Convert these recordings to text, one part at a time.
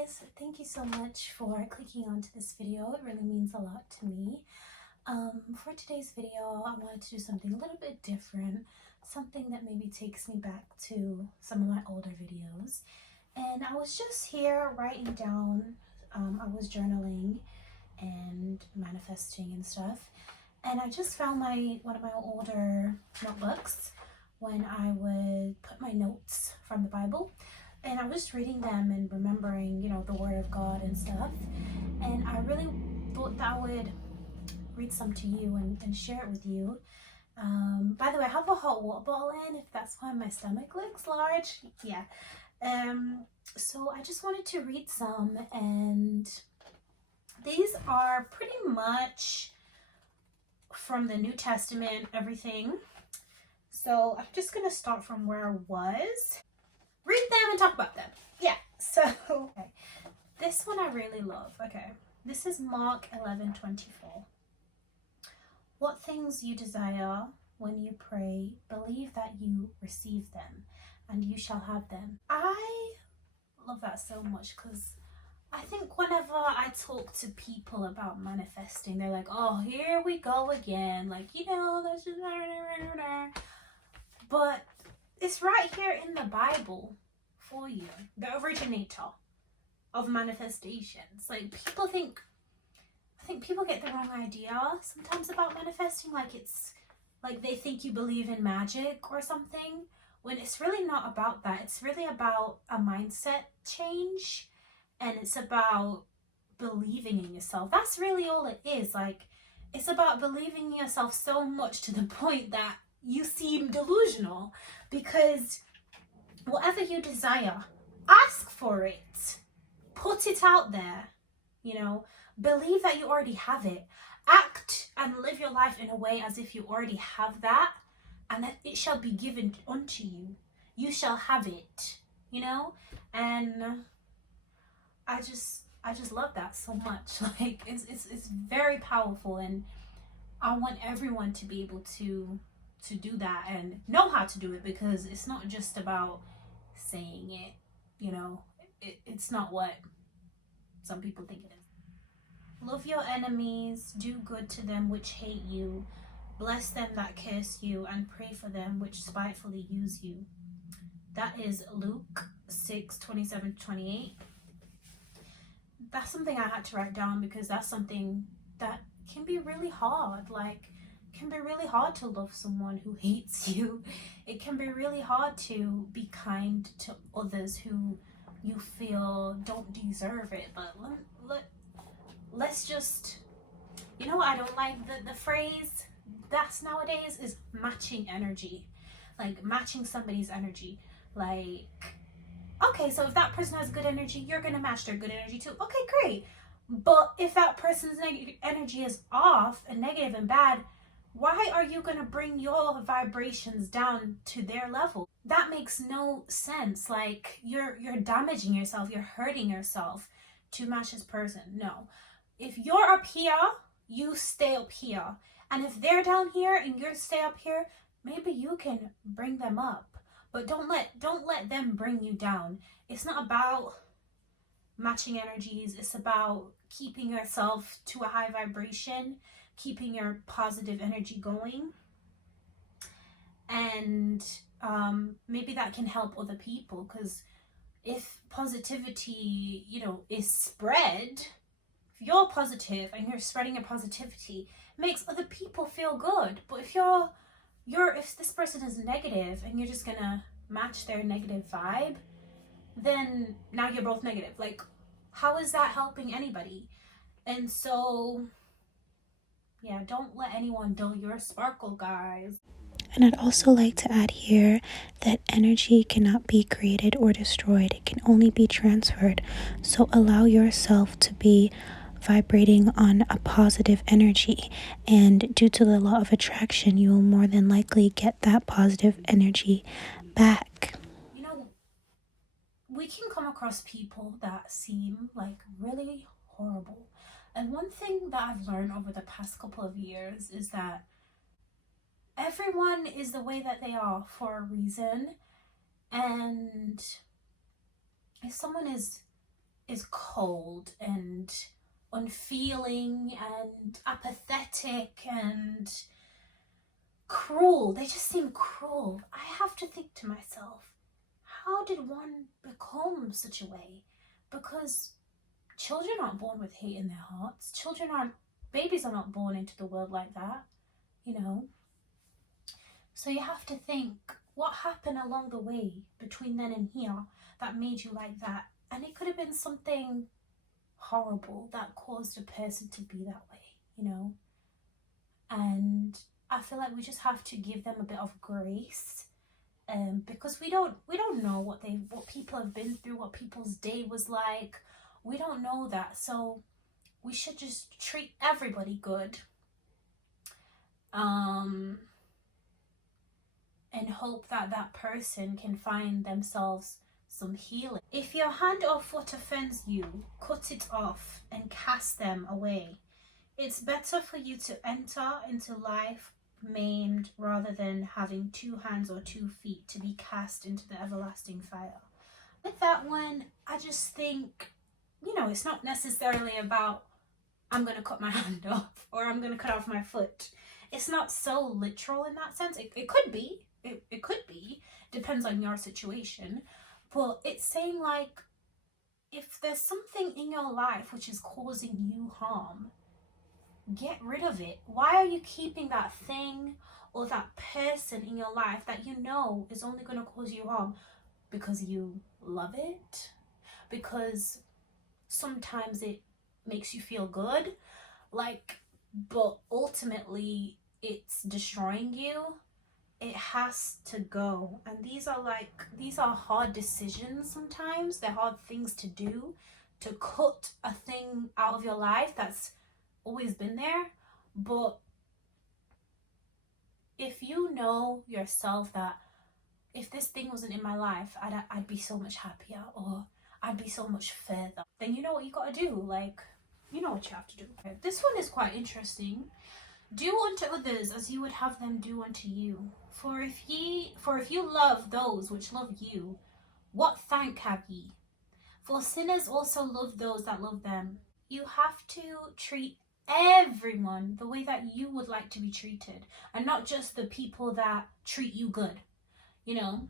guys, thank you so much for clicking onto this video. It really means a lot to me. For today's video, I wanted to do something a little bit different, something that maybe takes me back to some of my older videos. And I was just here writing down, I was journaling and manifesting and stuff, and I just found one of my older notebooks when I would put my notes from the Bible. And I was reading them and remembering, the Word of God and stuff. And I really thought that I would read some to you and share it with you. By the way, I have a hot water bottle in, if that's why my stomach looks large. Yeah. So I just wanted to read some, and these are pretty much from the New Testament, everything. So I'm just going to start from where I was. Read them and talk about them. Yeah, so okay. This one I really love. Okay, this is Mark 11:24. What things you desire when you pray, believe that you receive them and you shall have them. I love that so much because I think whenever I talk to people about manifesting, they're like, oh, here we go again. Like, that's just... But it's right here in the Bible for you, the originator of manifestations. Like, I think people get the wrong idea sometimes about manifesting. Like, it's like they think you believe in magic or something, when it's really not about that. It's really about a mindset change, and it's about believing in yourself. That's really all it is. Like, it's about believing in yourself so much to the point that you seem delusional, because whatever you desire, ask for it, put it out there, believe that you already have it, act and live your life in a way as if you already have that, and that it shall be given unto you. You shall have it, and I just love that so much. Like, it's very powerful, and I want everyone to be able to do that and know how to do it, because it's not just about saying it, it's not what some people think it is. Love your enemies, do good to them which hate you, bless them that curse you, and pray for them which spitefully use you. That is Luke 6:27-28. That's something I had to write down, because that's something that can be really hard. Like, it can be really hard to love someone who hates you. It can be really hard to be kind to others who you feel don't deserve it. But let's just, what I don't like, the phrase that's nowadays is matching energy. Like, matching somebody's energy. Like, okay, so if that person has good energy, you're gonna match their good energy too. Okay, great. But if that person's energy is off and negative and bad, why are you gonna bring your vibrations down to their level? That makes no sense. Like, you're damaging yourself, you're hurting yourself to match this person. No. If you're up here, you stay up here. And if they're down here and you stay up here, maybe you can bring them up. But don't let them bring you down. It's not about matching energies. It's about keeping yourself to a high vibration, keeping your positive energy going. And maybe that can help other people, because if positivity, is spread, if you're positive and you're spreading your positivity, it makes other people feel good. But if this person is negative and you're just gonna match their negative vibe, then now you're both negative. Like, how is that helping anybody? And so, yeah, don't let anyone dull your sparkle, guys. And I'd also like to add here that energy cannot be created or destroyed. It can only be transferred. So allow yourself to be vibrating on a positive energy, and due to the law of attraction, you will more than likely get that positive energy back. We can come across people that seem like really horrible, and one thing that I've learned over the past couple of years is that everyone is the way that they are for a reason. And if someone is is cold and unfeeling and apathetic and cruel. They just seem cruel. I have to think to myself, how did one become such a way? Because children aren't born with hate in their hearts. Babies are not born into the world like that, you know. So you have to think, what happened along the way between then and here that made you like that? And it could have been something horrible that caused a person to be that way, you know. And I feel like we just have to give them a bit of grace, because we don't know what people have been through, what people's day was like. We don't know that, so we should just treat everybody good, and hope that that person can find themselves some healing. If your hand or foot offends you, cut it off and cast them away. It's better for you to enter into life maimed rather than having 2 hands or 2 feet to be cast into the everlasting fire. With that one, I just think, you know, it's not necessarily about I'm going to cut my hand off or I'm going to cut off my foot. It's not so literal in that sense. It could be. It could be. Depends on your situation. But it's saying, like, if there's something in your life which is causing you harm, get rid of it. Why are you keeping that thing or that person in your life that you know is only going to cause you harm? Because you love it? Because sometimes it makes you feel good? Like, but ultimately it's destroying you. It has to go. And these are hard decisions sometimes. They're hard things to do, to cut a thing out of your life that's always been there. But if you know yourself that if this thing wasn't in my life, I'd be so much happier, or I'd be so much further, then you know what you gotta do. Like, you know what you have to do. This one is quite interesting. Do unto others as you would have them do unto you. For if you love those which love you, what thank have ye? For sinners also love those that love them. You have to treat everyone the way that you would like to be treated, and not just the people that treat you good, you know,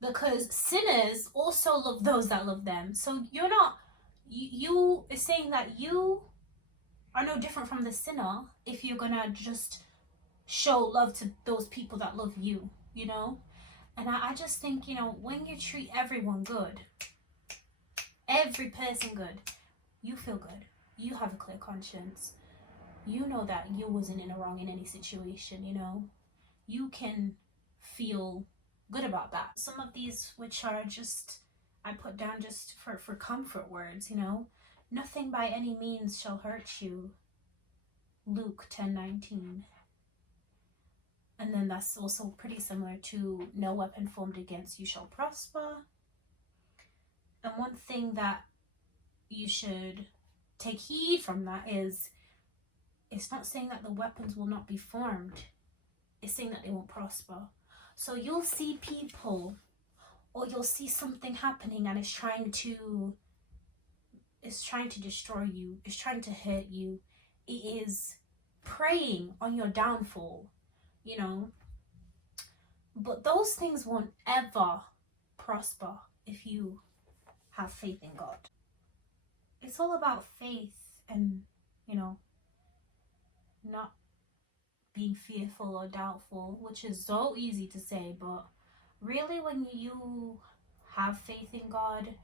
because sinners also love those that love them. So you're not, you is saying that you are no different from the sinner if you're gonna just show love to those people that love you, you know. And I just think, you know, when you treat everyone good, every person good, you feel good. You have a clear conscience. You know that you wasn't in a wrong in any situation, you know. You can feel good about that. Some of these which are just, I put down just for comfort words, you know. Nothing by any means shall hurt you. Luke 10:19. And then that's also pretty similar to no weapon formed against you shall prosper. And one thing that you should take heed from that is, it's not saying that the weapons will not be formed. It's saying that they won't prosper. So you'll see people, or you'll see something happening and it's trying to destroy you. It's trying to hurt you. It is preying on your downfall, you know. But those things won't ever prosper if you have faith in God. It's all about faith and, you know, not being fearful or doubtful, which is so easy to say, but really when you have faith in God,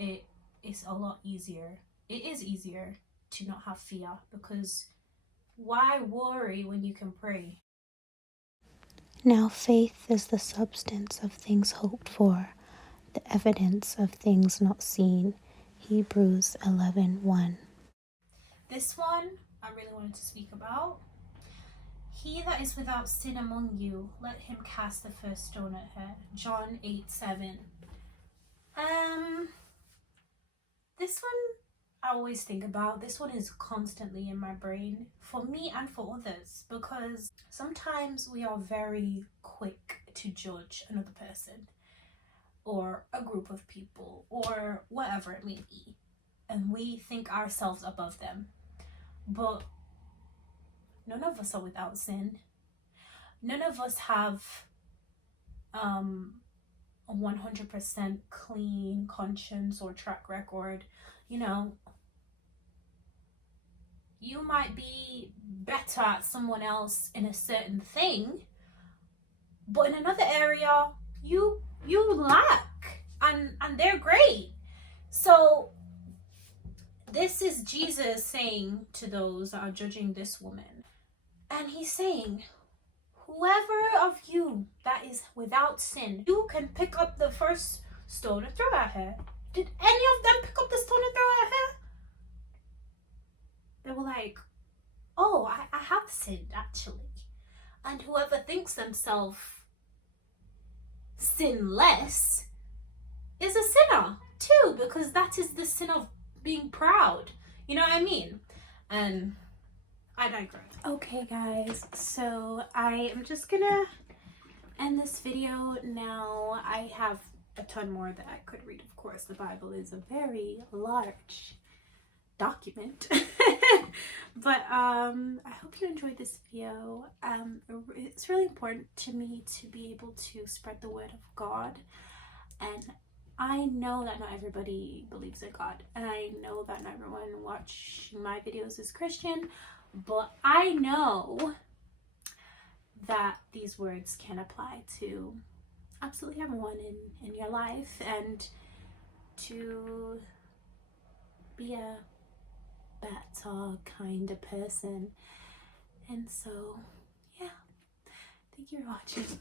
it is a lot easier. It is easier to not have fear, because why worry when you can pray? Now faith is the substance of things hoped for, the evidence of things not seen. Hebrews 11:1. This one I really wanted to speak about. He that is without sin among you, let him cast the first stone at her. John 8:7. This one I always think about. This one is constantly in my brain, for me and for others, because sometimes we are very quick to judge another person. or a group of people or whatever it may be, and we think ourselves above them. But none of us are without sin. None of us have a 100% clean conscience or track record. You know, you might be better at someone else in a certain thing, but in another area you lack, and they're great. So this is Jesus saying to those that are judging this woman, and he's saying, whoever of you that is without sin, you can pick up the first stone and throw at her. Did any of them pick up the stone and throw at her? They were like, oh, I have sinned actually. And whoever thinks themselves sinless is a sinner too, because that is the sin of being proud. You know what I mean? And I digress. Okay guys, so I am just gonna end this video now. I have a ton more that I could read. Of course, the Bible is a very large document. But I hope you enjoyed this video. It's really important to me to be able to spread the word of God, and I know that not everybody believes in God, and I know that not everyone watching my videos is Christian, but I know that these words can apply to absolutely everyone in your life, and to be a better kind of person. And so yeah, thank you for watching.